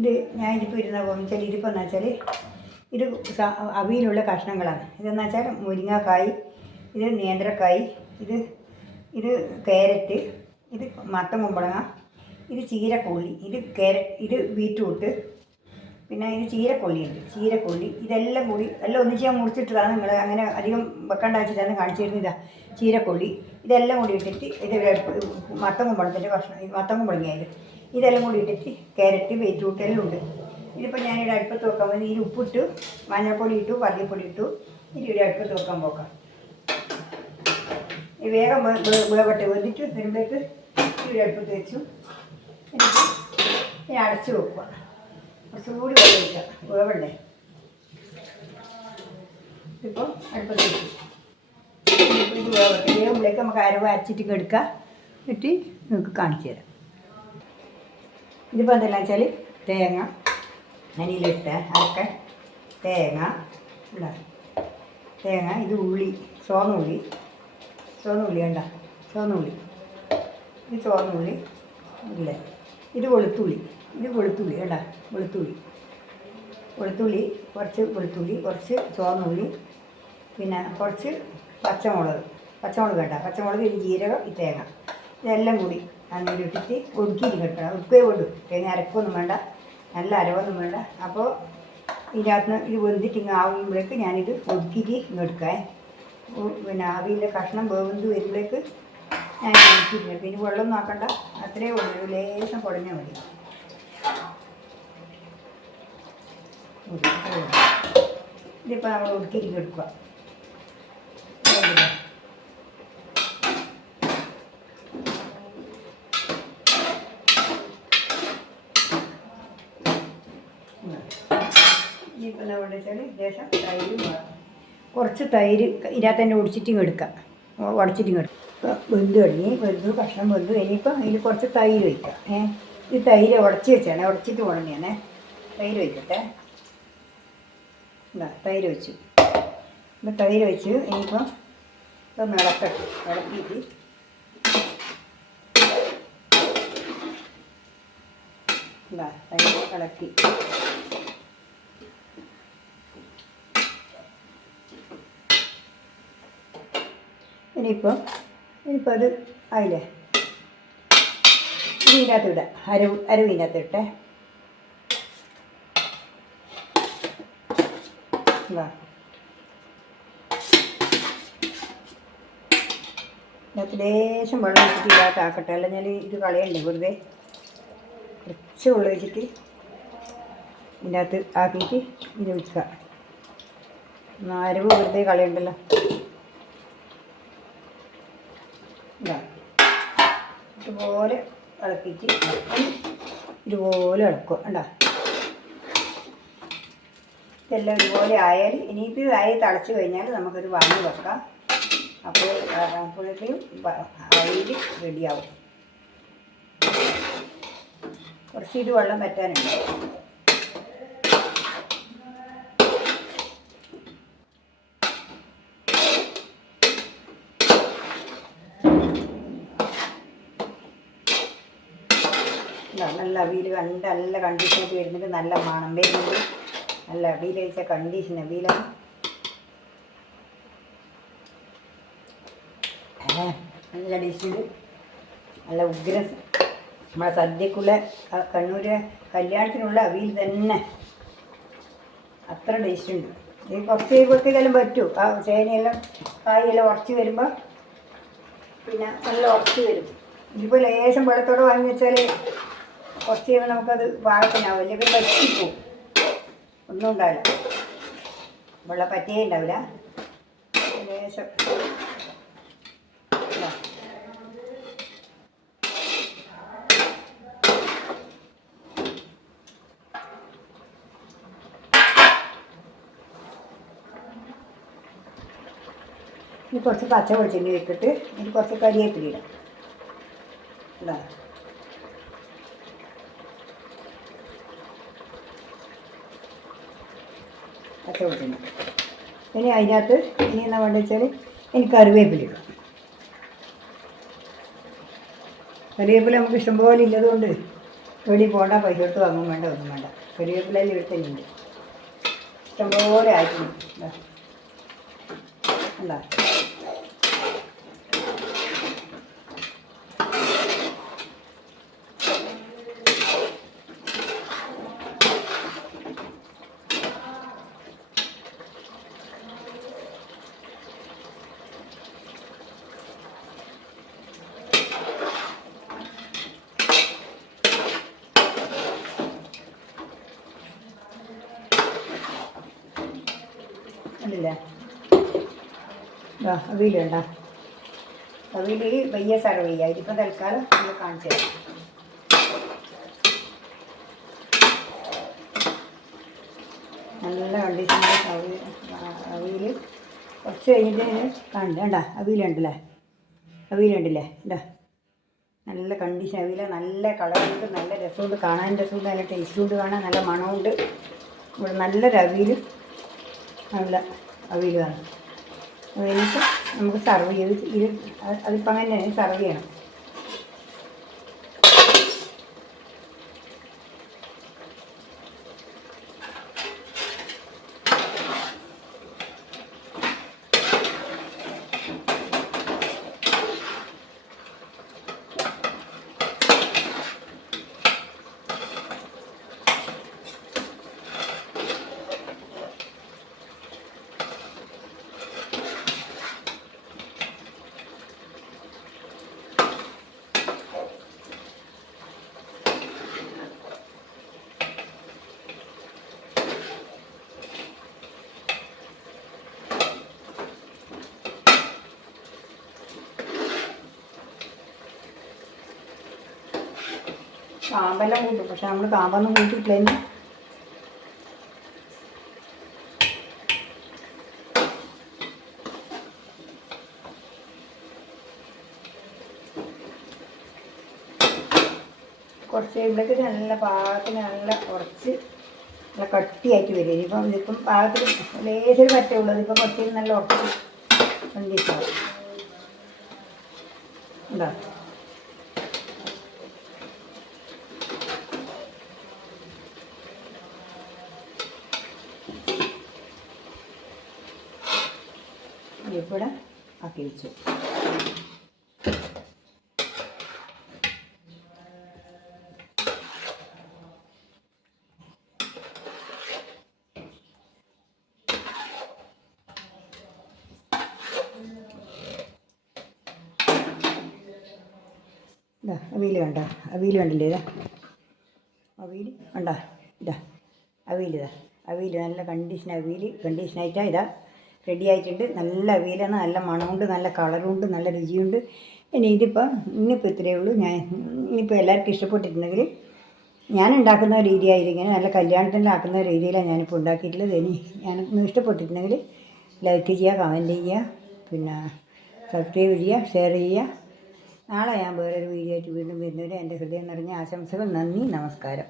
ഇത് ഞാനിപ്പോൾ ഇരുന്ന പോകുന്ന വെച്ചാൽ ഇതിപ്പോൾ എന്ന് വെച്ചാൽ ഇത് അവിയിലുള്ള കഷ്ണങ്ങളാണ്. ഇതെന്ന് വെച്ചാൽ മുരിങ്ങാക്കായ്, ഇത് നേന്ത്രക്കായ്, ഇത് ഇത് ക്യാരറ്റ്, ഇത് മത്തൻ കുമ്പളങ്ങ, ഇത് ചീരക്കൊള്ളി, ഇത് ബീറ്റ്റൂട്ട്, പിന്നെ ഇത് ചീരക്കൊള്ളി ഇതെല്ലാം കൂടി എല്ലാം ഒന്നിച്ച് ഞാൻ മുറിച്ചിട്ടതാണ്. നിങ്ങൾ അങ്ങനെ അധികം വെക്കേണ്ട വെച്ചിട്ടാണ് കാണിച്ചു തരുന്നത്. ചീരക്കൊള്ളി ഇതെല്ലാം കൂടി ഇട്ടിട്ട് ഇത് മത്തൻ കുമ്പളത്തിൻ്റെ കഷ്ണം, മത്തൻ കുമ്പളങ്ങയായത് ഇതെല്ലാം കൂടി ഇട്ടിട്ട് ക്യാരറ്റ് ബീറ്റ്റൂട്ട് എല്ലാം ഉണ്ട്. ഇതിപ്പോൾ ഞാനിവിടെ അടുപ്പത്ത് വെക്കാൻ വേണ്ടി ഇതിൽ ഉപ്പിട്ടു, മഞ്ഞൾപ്പൊടി ഇട്ടു, മല്ലിപ്പൊടി ഇട്ടു. ഇതിവിടെ അടുപ്പത്ത് വെക്കാൻ പോക്കാം. ഈ വേഗം വേവട്ടെ. വെന്തിട്ട് വരുമ്പോഴേക്ക് ഇവിടെ അടുപ്പത്ത് വെച്ചു. എന്നിട്ട് ഇനി അടച്ച് വെക്കുക. കുറച്ച് കൂടി വെള്ളം വേവണ്ടേ. ഇപ്പോൾ അടുപ്പത്ത് വെച്ചു. ഇത് വേവട്ടെ. വേവുമ്പോഴേക്ക് നമുക്ക് അരവ് അരച്ചിട്ട് എടുക്കാം. എന്നിട്ട് നിങ്ങൾക്ക് കാണിച്ചു തരാം. ഇതിപ്പോൾ എന്തെല്ലാം വെച്ചാൽ തേങ്ങ അനിയിലിട്ട് അതൊക്കെ തേങ്ങ ഇത് ഉള്ളി, ചുവന്നുള്ളി വേണ്ട, ചുവന്നുള്ളി ഇത് ചുവന്നുള്ളി ഇല്ലേ, ഇത് വെളുത്തുള്ളി വേണ്ട, വെളുത്തുള്ളി കുറച്ച് വെളുത്തുള്ളി, കുറച്ച് ചുവന്നുള്ളി, പിന്നെ കുറച്ച് പച്ചമുളക് വേണ്ട, പച്ചമുളക്, ഇത് ജീരകം, ഈ തേങ്ങ ഇതെല്ലാം കൂടി അങ്ങനെ ഇട്ടിട്ട് ഒതുക്കിയിട്ട് കെട്ടണം. ഉപ്പേ കൊണ്ടു തേങ്ങ അരക്കൊന്നും വേണ്ട, നല്ല അരവൊന്നും വേണ്ട. അപ്പോൾ ഇതിനകത്ത് ഇത് വെന്തിട്ട് ഇങ്ങനെ ആവുമ്പോഴേക്ക് ഞാനിത് ഒതുക്കിയിട്ട് ഇങ്ങെടുക്കാം. പിന്നെ അവിയിലെ കഷ്ണം വേവന്ത് വരുമ്പോഴേക്ക് ഞാൻ ഒതുക്കിയിട്ട് പിന്നെ വെള്ളം നോക്കണ്ട, അത്രയേ ഉള്ളൂ. ലേശം കുടഞ്ഞാൽ മതി. ഇതിപ്പോൾ നമ്മൾ ഒതുക്കിയിട്ട് എടുക്കുക. ഇനിയിപ്പോൾ എന്താ വെച്ചാൽ ലേശം തൈര് വേണം. കുറച്ച് തൈര് ഇതിനകത്ത് തന്നെ ഉടച്ചിട്ടും എടുക്കാം, ഉടച്ചിട്ടും എടുക്കാം. ഇപ്പോൾ വെന്തു കഷ്ണം വെന്തു. ഇനിയിപ്പോൾ അതിൽ കുറച്ച് തൈര് വയ്ക്കാം. ഇത് തൈര് ഉടച്ച് ഉടച്ചിട്ട് ഉടനെയാണേ. തൈര് വയ്ക്കട്ടെ. തൈര് വെച്ചു. ഇപ്പം തൈര് വെച്ച് ഇനിയിപ്പോൾ ഇതൊന്ന് ഇളക്കട്ടെ. ഇളക്കിയിട്ട് തൈര് ഇളക്കി. ഇനിയിപ്പോൾ അത് ആയില്ലേ. ഇതിനകത്ത് ഇടാം. അരവ് ഇതിനകത്ത് ഇട്ടേ. ഇതിനകത്ത് ലേശം വെള്ളം വെച്ചിട്ട് ഇതിനകത്ത് ആക്കട്ടെ. അല്ലെങ്കിൽ ഇത് കളയണ്ടേ വെറുതെ. കുറച്ച് വെള്ളം വെച്ചിട്ട് ഇതിനകത്ത് ആക്കിയിട്ട് ഇത് വെക്കുക. അരവ് വെറുതെ കളയണ്ടല്ലോ. ഇതുപോലെ ഇളക്കിയിട്ട് ഇതുപോലെ ഇളക്കുക. കണ്ടോ, ഇതെല്ലാം ഇതുപോലെ ആയാൽ ഇനിയിപ്പോൾ ഇതായി തിളച്ച് കഴിഞ്ഞാൽ നമുക്കൊരു വാങ്ങി വെക്കാം. അപ്പോഴേക്കും അരി റെഡിയാവും. കുറച്ച് ഇത് വെള്ളം പറ്റാനുണ്ട്. നല്ല അവിയിൽ നല്ല കണ്ടീഷനൊക്കെ വരുന്നുണ്ട്. നല്ല മണം വരുന്നുണ്ട്. നല്ല അവിയിൽ വെച്ച കണ്ടീഷൻ അവിയിലാണ്. നല്ല ഡിഷുണ്ട്. നല്ല ഉഗ്രം. നമ്മളെ സദ്യക്കുള്ള കണ്ണൂർ കല്യാണത്തിനുള്ള അവിയിൽ തന്നെ അത്ര ടേസ്റ്റുണ്ട്. ഇത് കുറച്ച് കഴിയുമ്പോഴേക്ക് ഇതെല്ലാം പറ്റും. ആ ചേനയെല്ലാം കായെല്ലാം ഉറച്ച് വരുമ്പോൾ പിന്നെ നല്ല ഉറച്ച് വരും. ഇതിപ്പോൾ ലേശം വെള്ളത്തോടെ വാങ്ങി വെച്ചാൽ കുറച്ച് കഴിയുമ്പോൾ നമുക്കത് പാകത്തിനാവും. അല്ലെങ്കിൽ പറ്റിപ്പോവും. ഒന്നും ഉണ്ടാവില്ല, വെള്ളം പറ്റിയേ ഉണ്ടാവില്ല. ലേശം ഇനി കുറച്ച് പച്ച വെളിച്ചെണ്ണ ഇട്ടിട്ട് ഇനി കുറച്ച് കരിവേപ്പില ഇടാം. ഇതാ പച്ച വെളിച്ചെണ്ണ. ഇനി അതിനകത്ത് ഇനി എന്നാ വേണ്ടത് വെച്ചാൽ എനിക്ക് കറിവേപ്പില ഇടാം. കറിവേപ്പില നമുക്ക് ഇഷ്ടംപോലെ ഇല്ലതുകൊണ്ട് വെളിയിൽ പോകണ്ട, പൈസ കൊടുത്ത് വാങ്ങും വേണ്ട, ഒന്നും വേണ്ട. കരിവേപ്പിലയിൽ ഇവിടെ തന്നെയുണ്ട്, ഇഷ്ടംപോലെ ആയിട്ടുണ്ട്. എന്താ കണ്ടില്ലേ? അവിയൽ വേണ്ട, അവിയൽ വയ്യ സർവ് ചെയ്യുക. ഇതിപ്പോൾ തൽക്കാലം നമ്മൾ കാണിച്ചു തരാം. നല്ല കണ്ടീഷനിൽ അവിയൽ കുറച്ച് കഴിഞ്ഞിട്ട് വേണ്ട. അവിയലുണ്ടല്ലേ? അവിയലുണ്ടല്ലേ? ഇതാ നല്ല കണ്ടീഷൻ അവിയല, നല്ല കളറുണ്ട്, നല്ല രസമുണ്ട്, കാണാൻ രസമുണ്ട്, നല്ല ടേസ്റ്റുണ്ട്, കാണാൻ നല്ല മണമുണ്ട്. ഇവിടെ നല്ലൊരു അവിയൽ, നല്ല അവിയലാണ്. അത് കഴിഞ്ഞിട്ട് നമുക്ക് സർവ് ചെയ്ത് അതിപ്പോൾ അങ്ങനെ തന്നെ സർവ് ചെയ്യണം. കാമ്പെല്ലാം കൂട്ടും, പക്ഷെ നമ്മൾ കാമ്പൊന്നും കൂട്ടിയിട്ടില്ല. കുറച്ച് ഇവിടേക്ക് നല്ല പാകത്തിന് നല്ല കുറച്ച് നല്ല കട്ടിയായിട്ട് വരും. ഇതിപ്പം പാകത്തിന് ലേശം പറ്റേ ഉള്ളത്. ഇപ്പം കുറച്ച് നല്ല ഉറച്ച് കണ്ടിട്ടാവും. ഉണ്ടോ? ഇവിടെ ആക്കി വെച്ചു. ഇതാ അവിയൽ വേണ്ട, അവിയൽ വേണ്ടില്ലേ? ഇതാ അവിയൽ വേണ്ട, ഇതാ അവിയൽ, ഇതാ അവിയൽ നല്ല കണ്ടീഷനായിട്ടാണ് ഇതാ റെഡി ആയിട്ടുണ്ട്. നല്ല അവിയലാണ്, നല്ല മണമുണ്ട്, നല്ല കളറുണ്ട്, നല്ല രുചിയുണ്ട്. ഇനിയിപ്പോൾ ഇത്രയേ ഉള്ളൂ. ഇനിയിപ്പോൾ എല്ലാവർക്കും ഇഷ്ടപ്പെട്ടിട്ടുണ്ടെങ്കിൽ ഞാൻ ഉണ്ടാക്കുന്ന രീതിയായിരിക്കും, നല്ല കല്യാണത്തിലാക്കുന്ന രീതിയിലാണ് ഞാനിപ്പോൾ ഉണ്ടാക്കിയിട്ടുള്ളത്. ഇനി ഞാനൊന്ന് ഇഷ്ടപ്പെട്ടിട്ടുണ്ടെങ്കിൽ ലൈക്ക് ചെയ്യുക, കമൻറ്റ് ചെയ്യുക, പിന്നെ സബ്സ്ക്രൈബ് ചെയ്യുക, ഷെയർ ചെയ്യുക. നാളെ ഞാൻ വേറൊരു വീഡിയോ ആയിട്ട് വീണ്ടും വരുന്നവരെ എൻ്റെ ഹൃദയം നിറഞ്ഞ ആശംസകൾ. നന്ദി, നമസ്കാരം.